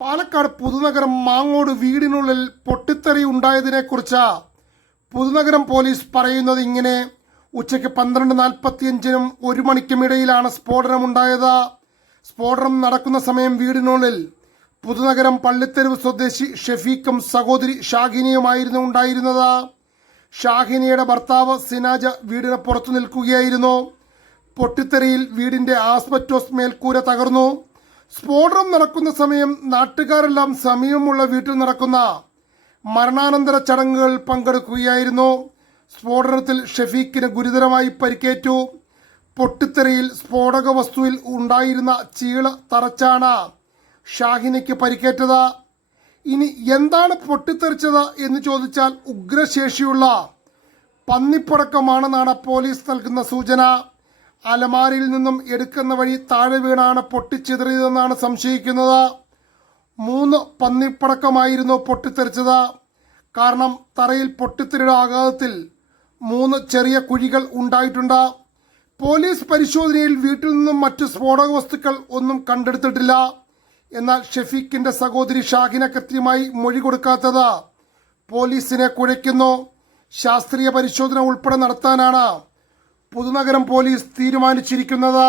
പാലക്കാട് പുതുനഗരം മാങ്ങോട് വീടിനുള്ളിൽ പൊട്ടിത്തെറി ഉണ്ടായതിനെക്കുറിച്ച് പുതുനഗരം പോലീസ് പറയുന്നത് ഇങ്ങനെ. ഉച്ചയ്ക്ക് 12:45-നും 1 മണിക്കും ഇടയിലാണ് സ്ഫോടനമുണ്ടായത്. സ്ഫോടനം നടക്കുന്ന സമയം വീടിനുള്ളിൽ പുതുനഗരം പള്ളിത്തെരുവ് സ്വദേശി ഷെഫീഖും സഹോദരി ഷാഹിനിയുമായിരുന്നു ഉണ്ടായിരുന്നത്. ഷാഹിനിയുടെ ഭർത്താവ് സിനാജ് വീടിന് പുറത്തു നിൽക്കുകയായിരുന്നു. പൊട്ടിത്തെറിയിൽ വീടിന്റെ ആസ്ബറ്റോസ് മേൽക്കൂര തകർന്നു. സ്ഫോടനം നടക്കുന്ന സമയം നാട്ടുകാരെല്ലാം സമീപമുള്ള വീട്ടിൽ നടക്കുന്ന മരണാനന്തര ചടങ്ങുകൾ പങ്കെടുക്കുകയായിരുന്നു. സ്ഫോടനത്തിൽ ഷെഫീഖിന് ഗുരുതരമായി പരിക്കേറ്റു. പൊട്ടിത്തെറിയിൽ സ്ഫോടക വസ്തുവിൽ ഉണ്ടായിരുന്ന ചീള തറച്ചാണ് ഷാഹിനിക്ക് പരിക്കേറ്റത്. ഇനി എന്താണ് പൊട്ടിത്തെറിച്ചത് എന്ന് ചോദിച്ചാൽ ഉഗ്രശേഷിയുള്ള പന്നിപ്പടക്കമാണെന്നാണ് പോലീസ് നൽകുന്ന സൂചന. അലമാരയിൽ നിന്നും എടുക്കുന്ന വഴി താഴെ വീണാണ് പൊട്ടിച്ചിതറിയതെന്നാണ് സംശയിക്കുന്നത്. 3 പന്നിപ്പടക്കമായിരുന്നു പൊട്ടിത്തെറിച്ചത്. കാരണം തറയിൽ പൊട്ടിത്തെറിയുടെ ആഘാതത്തിൽ 3 ചെറിയ കുഴികൾ ഉണ്ടായിട്ടുണ്ട്. പോലീസ് പരിശോധനയിൽ വീട്ടിൽ നിന്നും മറ്റു സ്ഫോടക വസ്തുക്കൾ ഒന്നും കണ്ടെടുത്തിട്ടില്ല. എന്നാൽ ഷെഫീഖിന്റെ സഹോദരി ഷാഹിന കൃത്യമായി മൊഴി കൊടുക്കാത്തത് പോലീസിനെ കുഴയ്ക്കുന്നു. ശാസ്ത്രീയ പരിശോധന ഉൾപ്പെടെ നടത്താനാണ് പുതുനഗരം പോലീസ് തീരുമാനിച്ചിരിക്കുന്നത്.